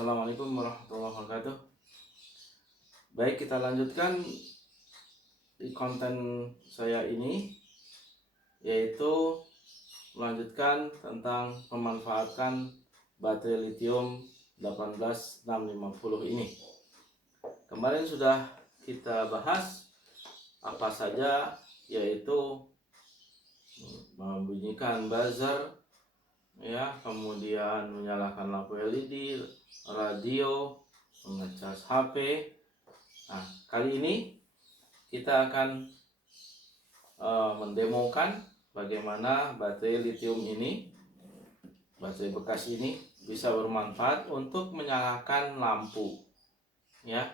Assalamualaikum warahmatullahi wabarakatuh. Baik, kita lanjutkan di konten saya ini, yaitu melanjutkan tentang pemanfaatan baterai lithium 18650 ini. Kemarin sudah kita bahas apa saja, yaitu membunyikan buzzer, ya, kemudian menyalakan lampu LED, radio, mengecas HP. Nah, kali ini kita akan mendemokan bagaimana baterai lithium ini, baterai bekas ini bisa bermanfaat untuk menyalakan lampu, ya,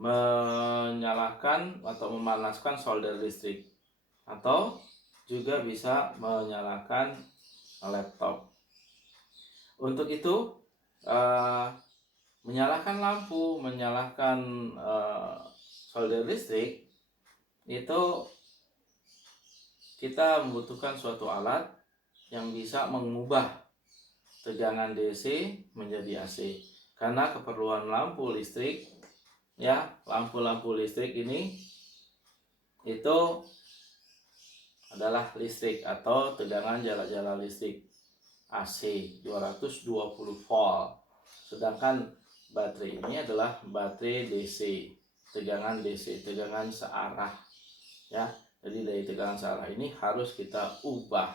menyalakan atau memanaskan solder listrik, atau juga bisa menyalakan laptop. Untuk itu, menyalakan lampu, menyalakan solder listrik, itu kita membutuhkan suatu alat yang bisa mengubah tegangan DC menjadi AC. Karena keperluan lampu listrik, ya, lampu-lampu listrik ini itu adalah listrik atau tegangan jala-jala listrik AC 220 volt. Sedangkan baterai ini adalah baterai DC, tegangan DC, tegangan searah, ya. Jadi dari tegangan searah ini harus kita ubah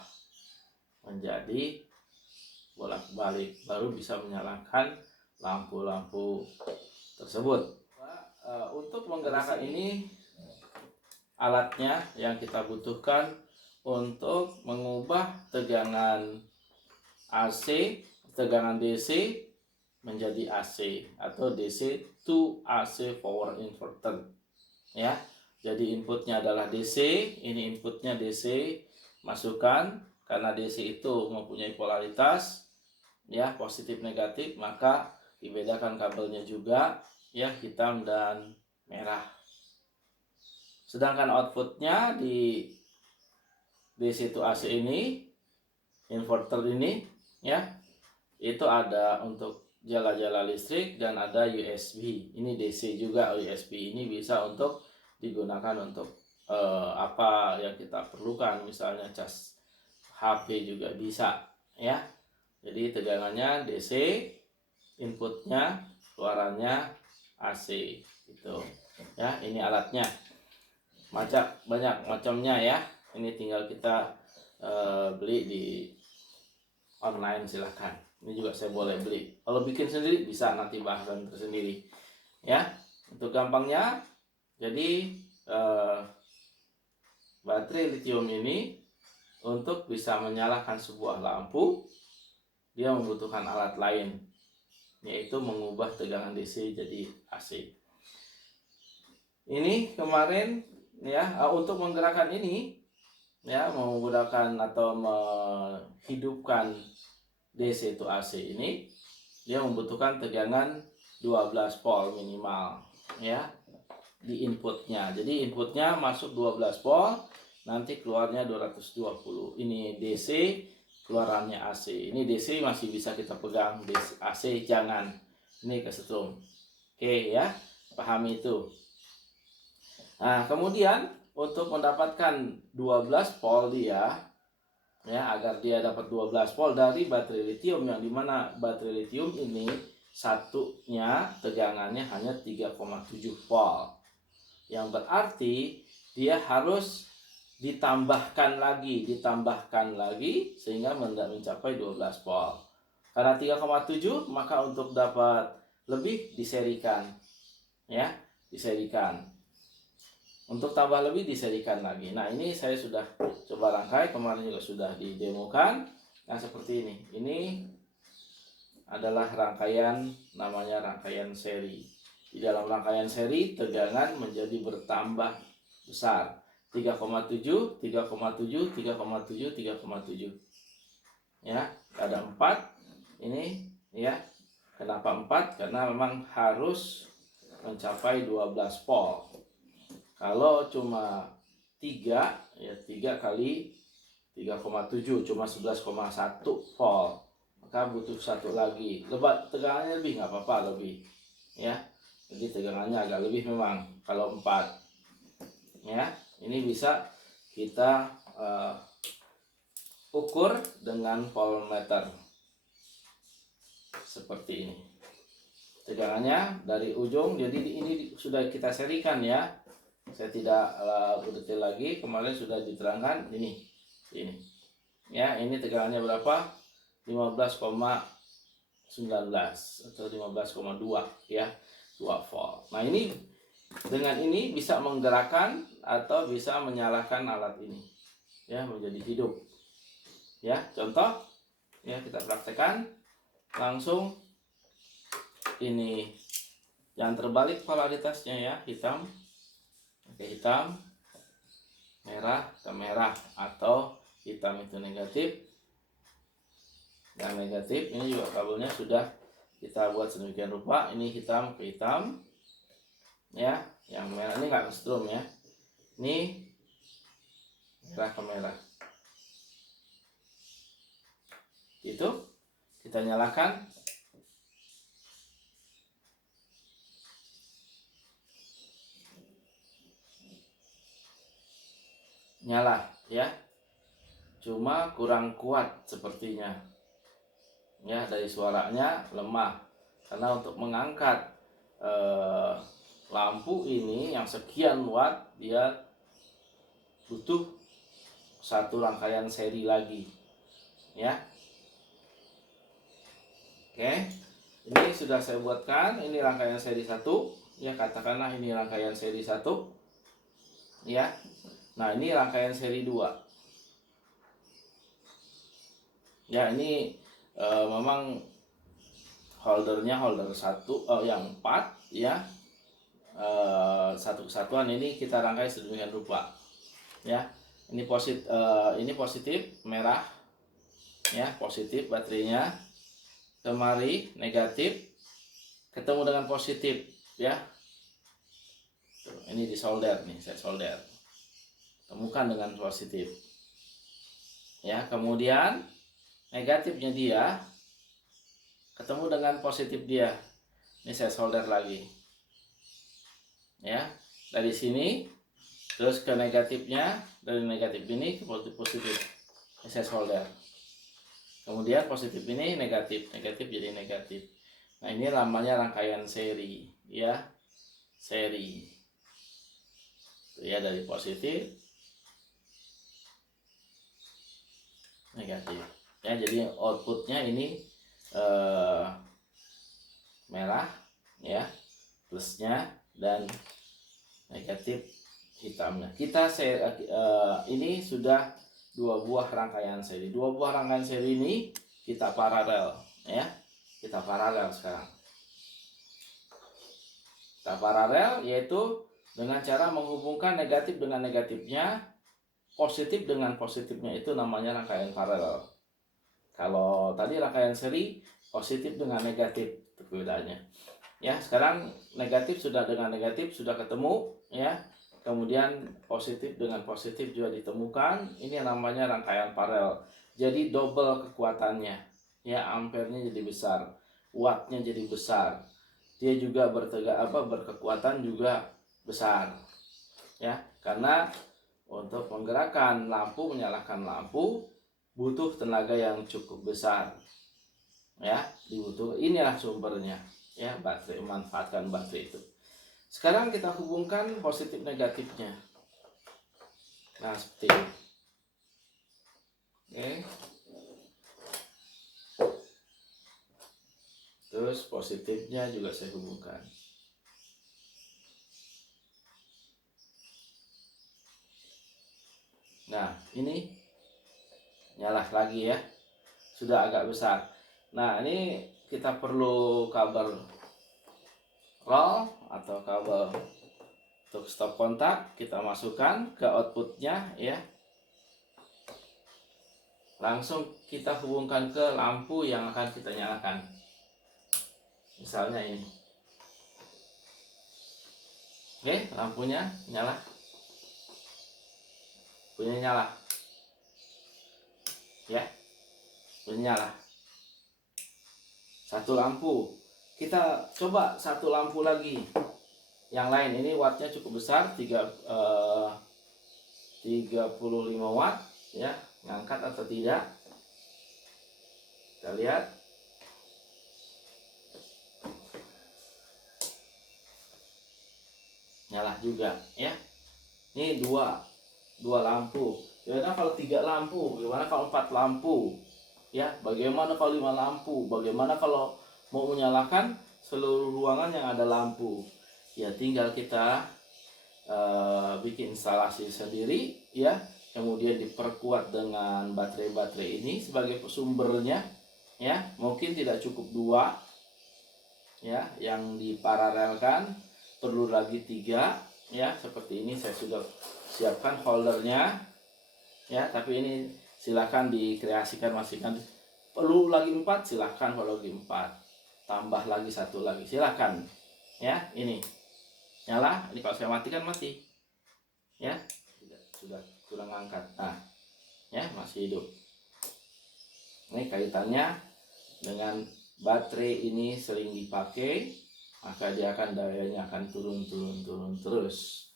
menjadi bolak-balik, baru bisa menyalakan lampu-lampu tersebut. Untuk menggerakkan ini, alatnya yang kita butuhkan untuk mengubah tegangan AC, tegangan DC menjadi AC atau DC to AC power inverter, ya. Jadi inputnya adalah DC, ini inputnya DC, masukkan, karena DC itu mempunyai polaritas, ya, positif negatif, maka dibedakan kabelnya juga, ya, hitam dan merah. Sedangkan outputnya di DC to AC ini, inverter ini, ya, itu ada untuk jala-jala listrik dan ada USB. Ini DC juga, USB ini bisa untuk digunakan untuk apa yang kita perlukan, misalnya cas HP juga bisa, ya. Jadi tegangannya DC, inputnya, keluarannya AC, gitu, ya. Ini alatnya, banyak macamnya, ya. Ini tinggal kita beli di online, silahkan. Ini juga saya boleh beli. Kalau bikin sendiri bisa, nanti bahasan tersendiri, ya. Untuk gampangnya, jadi baterai lithium ini untuk bisa menyalakan sebuah lampu, dia membutuhkan alat lain, yaitu mengubah tegangan DC jadi AC. Ini kemarin, ya, untuk menggerakkan ini, ya, menggunakan atau menghidupkan DC to AC ini, dia membutuhkan tegangan 12 volt minimal, ya, di inputnya. Jadi inputnya masuk 12 volt, nanti keluarnya 220. Ini DC, keluarannya AC. Ini DC masih bisa kita pegang, AC jangan. Ini kesetrum. Oke, ya, pahami itu. Nah, kemudian untuk mendapatkan 12 volt dia, ya, agar dia dapat 12 volt dari baterai lithium, yang dimana baterai lithium ini satunya tegangannya hanya 3,7 volt, yang berarti dia harus ditambahkan lagi sehingga mencapai 12 volt. Karena 3,7, maka untuk dapat lebih diserikan, ya, diserikan. Untuk tambah lebih diserikan lagi. Nah, ini saya sudah coba rangkai, kemarin juga sudah didemokan. Nah, seperti ini. Ini adalah rangkaian, namanya rangkaian seri. Di dalam rangkaian seri, tegangan menjadi bertambah besar. 3,7, 3,7, 3,7, 3,7. Ya, ada 4. Ini, ya. Kenapa 4? Karena memang harus mencapai 12 volt. Kalau cuma 3, ya, 3 kali 3,7 cuma 11,1 volt. Maka maka butuh satu lagi. Tegangannya lebih nggak apa-apa, lebih ya. Jadi tegangannya agak lebih memang kalau 4 ya. Ini bisa kita ukur dengan voltmeter seperti ini. Tegangannya dari ujung, jadi ini sudah kita serikan ya. Saya tidak detail lagi, kemarin sudah diterangkan ini ya. Ini tegangannya berapa? 15,19 atau 15,2 ya, 2 volt. Nah ini dengan ini bisa menggerakkan atau bisa menyalakan alat ini ya menjadi hidup ya. Contoh ya, kita praktekkan langsung. Ini yang terbalik polaritasnya ya, hitam oke hitam, merah ke merah, atau hitam itu negatif dan negatif. Ini juga kabelnya sudah kita buat sedemikian rupa. Ini hitam ke hitam ya, yang merah ini nggak kesetrum ya, ini merah ke merah. Itu kita nyalakan. Nyala ya, cuma kurang kuat sepertinya ya, dari suaranya lemah karena untuk mengangkat lampu ini yang sekian watt dia butuh satu rangkaian seri lagi ya. Oke, ini sudah saya buatkan. Ini rangkaian seri 1 ya, katakanlah ini rangkaian seri 1 ya. Nah ini rangkaian seri 2 ya. Ini memang holdernya holder 1 yang 4 ya, satu kesatuan. Ini kita rangkai sedemikian rupa ya. Ini positif merah ya, positif baterainya. Kemari negatif ketemu dengan positif ya. Tuh, ini disolder nih, saya solder, temukan dengan positif ya. Kemudian negatifnya dia ketemu dengan positif dia, ini saya solder lagi ya. Dari sini terus ke negatifnya, dari negatif ini ke positif ini saya solder. Kemudian positif ini negatif jadi negatif. Nah ini namanya rangkaian seri ya, seri ya, dari positif negatif ya. Jadi outputnya ini merah ya, plusnya, dan negatif hitamnya. Kita ini sudah 2 buah rangkaian seri. 2 buah rangkaian seri ini kita paralel ya. Kita paralel sekarang. Kita paralel yaitu dengan cara menghubungkan negatif dengan negatifnya, positif dengan positifnya. Itu namanya rangkaian paralel. Kalau tadi rangkaian seri, positif dengan negatif, perbedaannya ya. Sekarang negatif sudah dengan negatif sudah ketemu ya. Kemudian positif dengan positif juga ditemukan. Ini namanya rangkaian paralel. Jadi double kekuatannya ya, ampernya jadi besar, wattnya jadi besar. Dia juga berkekuatan juga besar ya. Karena untuk menggerakkan lampu, menyalakan lampu butuh tenaga yang cukup besar ya, dibutuhkan. Inilah sumbernya ya, baterai, manfaatkan baterai itu. Sekarang kita hubungkan positif negatifnya. Nah seperti ini. Oke. Terus positifnya juga saya hubungkan. Nah ini nyala lagi ya, sudah agak besar. Nah ini kita perlu kabel roll atau kabel untuk stop kontak. Kita masukkan ke outputnya ya, langsung kita hubungkan ke lampu yang akan kita nyalakan. Misalnya ini. Oke, lampunya nyala, punya nyala ya, punya nyala. satu lampu. Kita coba satu lampu lagi yang lain. Ini wattnya cukup besar, 35 watt ya. Ngangkat atau tidak, kita lihat. Nyala juga ya. Ini dua lampu. Gimana kalau 3 lampu? Gimana kalau 4 lampu? Ya, bagaimana kalau 5 lampu? Bagaimana kalau mau menyalakan seluruh ruangan yang ada lampu? Ya, tinggal kita bikin instalasi sendiri ya. Kemudian diperkuat dengan baterai-baterai ini sebagai sumbernya ya. Mungkin tidak cukup 2 ya yang diparalelkan, perlu lagi 3 ya. Seperti ini saya sudah siapkan holdernya ya, tapi ini silakan dikreasikan masing-masing. Perlu lagi 4, silakan. Kalau lagi 4 tambah lagi 1 lagi, silakan ya. Ini nyala. Ini kalau saya matikan mati ya, sudah kurang angkat. Nah ya, masih hidup. Ini kaitannya dengan baterai ini sering dipakai, maka dia akan dayanya akan turun terus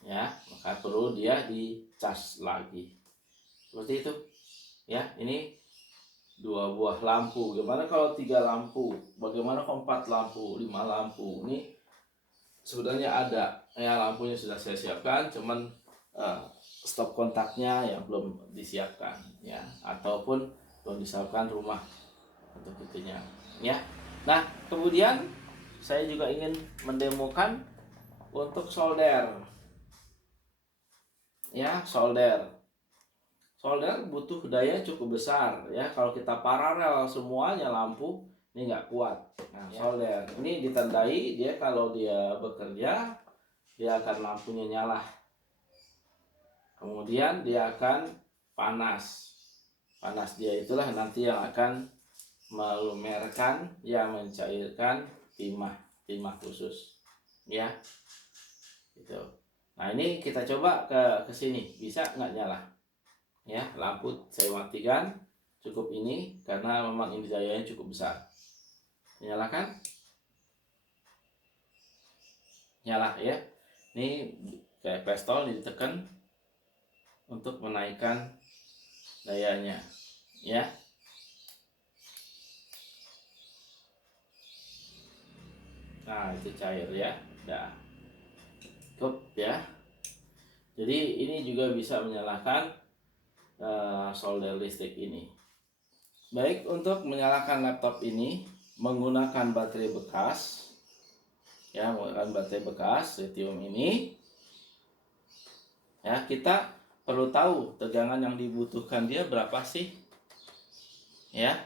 ya. Maka perlu dia dicas lagi seperti itu ya. Ini 2 buah lampu. Gimana kalau 3 lampu? Bagaimana kalau 4 lampu, 5 lampu? Ini sebenarnya ada ya, lampunya sudah saya siapkan, cuman stop kontaknya yang belum disiapkan ya, ataupun belum disiapkan rumah untuk itunya ya. Nah, kemudian saya juga ingin mendemokan untuk solder ya. Solder butuh daya cukup besar ya. Kalau kita paralel semuanya lampu, ini nggak kuat. Nah, solder ini ditandai dia kalau dia bekerja, dia akan lampunya nyala, kemudian dia akan panas dia itulah nanti yang akan melumerkan ya, mencairkan timah khusus ya gitu. Nah, ini kita coba ke sini, bisa nggak nyala ya. Lampu saya matikan, cukup ini karena memang ini dayanya cukup besar. Nyalakan, nyala ya. Ini kayak pistol ditekan untuk menaikkan dayanya ya. Nah, itu cair ya, udah cukup ya. Jadi ini juga bisa menyalakan solder listrik ini. Baik, untuk menyalakan laptop ini menggunakan baterai bekas ya, menggunakan baterai bekas lithium ini ya. Kita perlu tahu tegangan yang dibutuhkan dia berapa sih ya,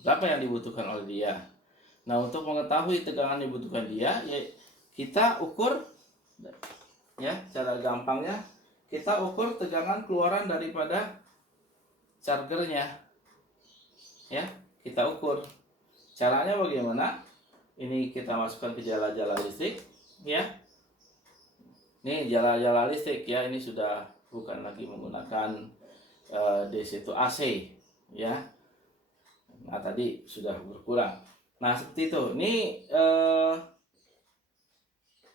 berapa yang dibutuhkan oleh dia. Nah, untuk mengetahui tegangan yang dibutuhkan dia ya, kita ukur ya. Cara gampangnya kita ukur tegangan keluaran daripada chargernya ya. Kita ukur. Caranya bagaimana? Ini kita masukkan ke jala-jala listrik ya. Ini jala-jala listrik ya. Ini sudah bukan lagi menggunakan DC itu AC ya. Nah, tadi sudah berkurang. Nah, seperti itu. Ini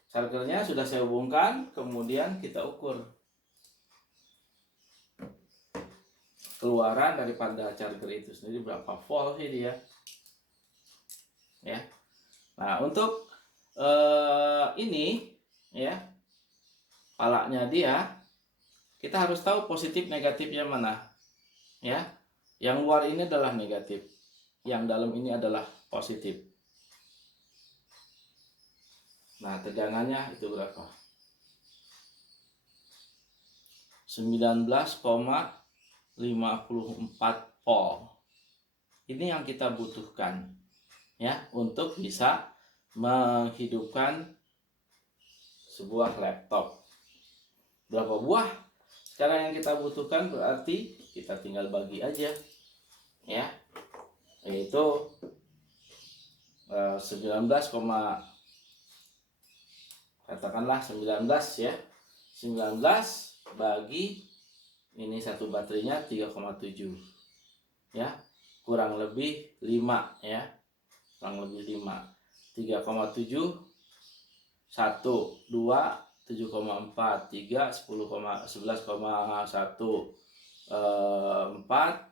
chargernya sudah saya hubungkan, kemudian kita ukur keluaran daripada charger itu sendiri berapa volt sih dia ya. Nah, untuk ini ya, palanya dia, kita harus tahu positif negatifnya mana ya. Yang luar ini adalah negatif, yang dalam ini adalah positif. Nah, tegangannya itu berapa? 19,54 volt. Ini yang kita butuhkan ya, untuk bisa menghidupkan sebuah laptop. Berapa buah? Sekarang yang kita butuhkan berarti kita tinggal bagi aja ya, yaitu 19, katakanlah 19 ya. 19 bagi ini satu baterainya 3,7 ya, kurang lebih 5 ya. kurang lebih 5. 3,7, 1, 2, 7,4, 3, 11,1, 4,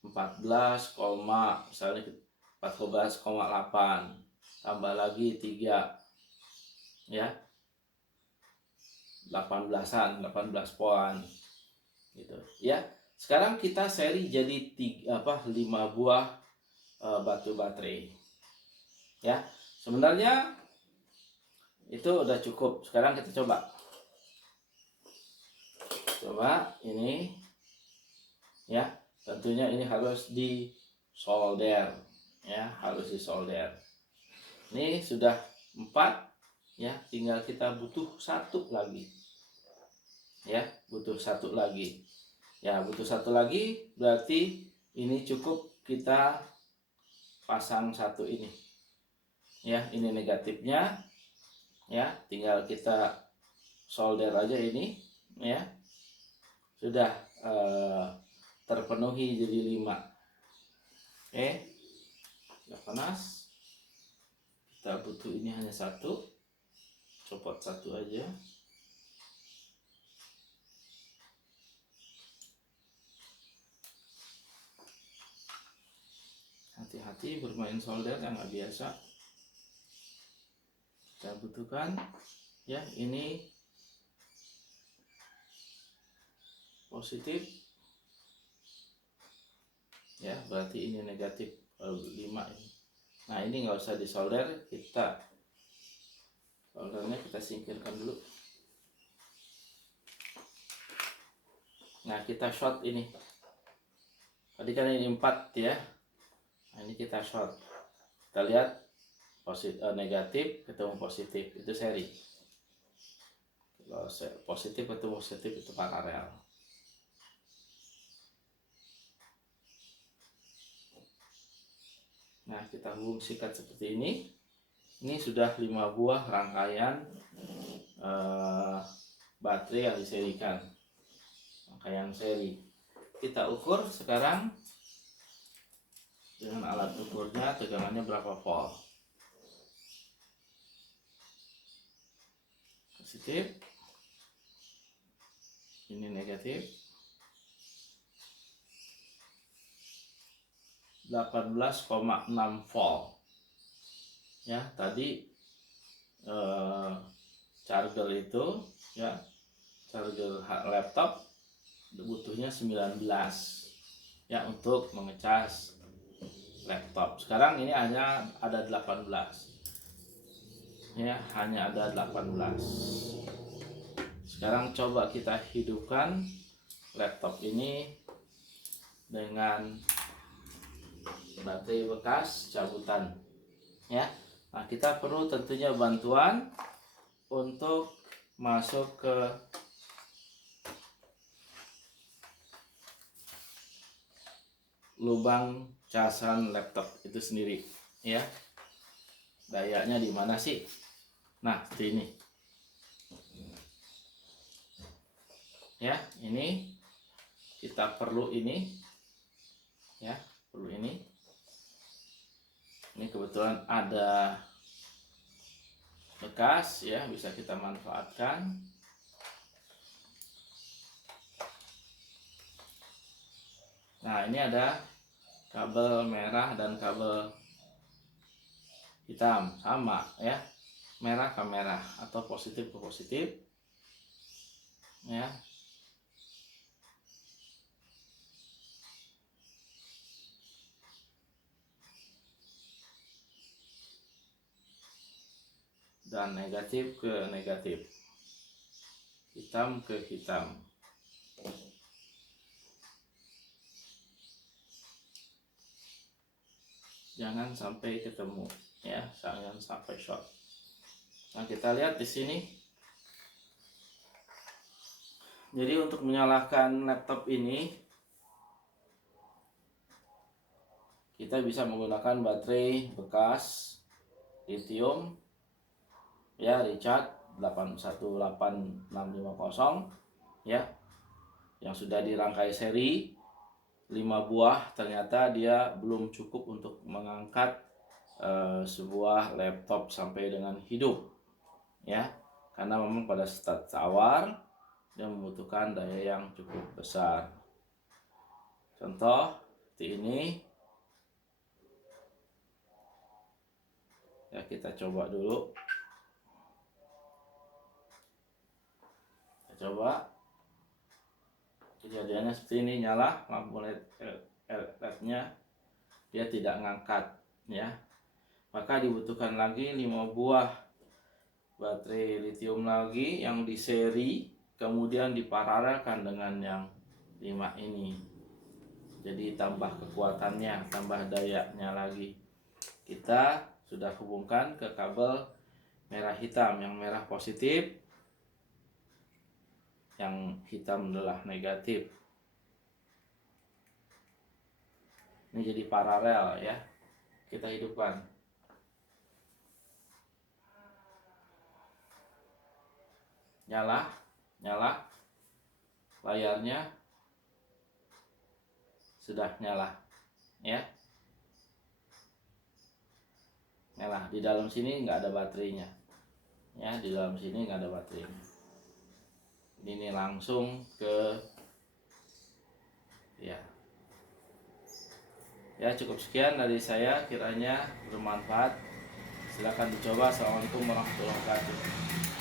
14, misalnya 14,8, tambah lagi 3, ya 18 poin gitu ya. Sekarang kita seri jadi 5 buah batu baterai ya. Sebenarnya itu udah cukup. Sekarang kita coba ini ya. Tentunya ini harus di solder ya, harus di solder. Ini sudah 4 ya, tinggal kita butuh 1 lagi ya, butuh 1 lagi ya, butuh 1 lagi. Berarti ini cukup kita pasang 1 ini ya. Ini negatifnya ya, tinggal kita solder aja ini ya. Sudah terpenuhi jadi 5. Oke, udah panas. Kita butuh ini hanya 1, copot 1 aja. Hati-hati bermain solder yang nggak biasa. Kita butuhkan ya, ini positif ya, berarti ini negatif 5 ini. Nah, ini nggak usah disolder, kita soldernya kita singkirkan dulu. Nah, kita short ini. Tadi kan ini 4 ya. Nah, ini kita short. Kita lihat negatif ketemu positif, itu seri. Kalau positif ketemu positif itu paralel. Nah, kita fungsikan seperti ini. Ini sudah 5 buah rangkaian baterai yang diserikan, rangkaian seri. Kita ukur sekarang dengan alat ukurnya, tegangannya berapa volt. Positif, ini negatif. 18,6 volt ya. Tadi charger itu ya, charger laptop butuhnya 19 ya untuk mengecas laptop. Sekarang ini hanya ada 18 ya, hanya ada 18. Sekarang coba kita hidupkan laptop ini dengan baterai bekas cabutan ya. Nah, kita perlu tentunya bantuan untuk masuk ke lubang casan laptop itu sendiri ya. Dayanya di mana sih? Nah, seperti ini ya. Ini kita perlu ini ya, perlu ini. Ini kebetulan ada bekas ya, bisa kita manfaatkan. Nah, ini ada kabel merah dan kabel hitam, sama ya, merah ke merah atau positif ke positif ya. Dan negatif ke negatif, hitam ke hitam. Jangan sampai ketemu ya, jangan sampai short. Nah, kita lihat di sini. Jadi untuk menyalakan laptop ini kita bisa menggunakan baterai bekas lithium ya, Richard 818650 ya, yang sudah dirangkai seri 5 buah. Ternyata dia belum cukup untuk mengangkat sebuah laptop sampai dengan hidup, ya, karena memang pada saat tawar dia membutuhkan daya yang cukup besar. Contoh seperti ini, ya, kita coba dulu. Kita coba, kejadiannya seperti ini, nyala lampu LED-nya, dia tidak ngangkat, ya. Maka dibutuhkan lagi 5 buah baterai lithium lagi yang di seri, kemudian diparalelkan dengan yang 5 ini. Jadi tambah kekuatannya, tambah dayanya lagi. Kita sudah hubungkan ke kabel merah hitam, yang merah positif, yang hitam adalah negatif. Ini jadi paralel, ya. Kita hidupkan. Nyala, layarnya sudah nyala, ya. Nyala. Di dalam sini nggak ada baterainya, ya. Di dalam sini nggak ada baterainya. Ini langsung ke, ya. Ya, cukup sekian dari saya, kiranya bermanfaat. Silakan dicoba. Assalamualaikum warahmatullahi wabarakatuh.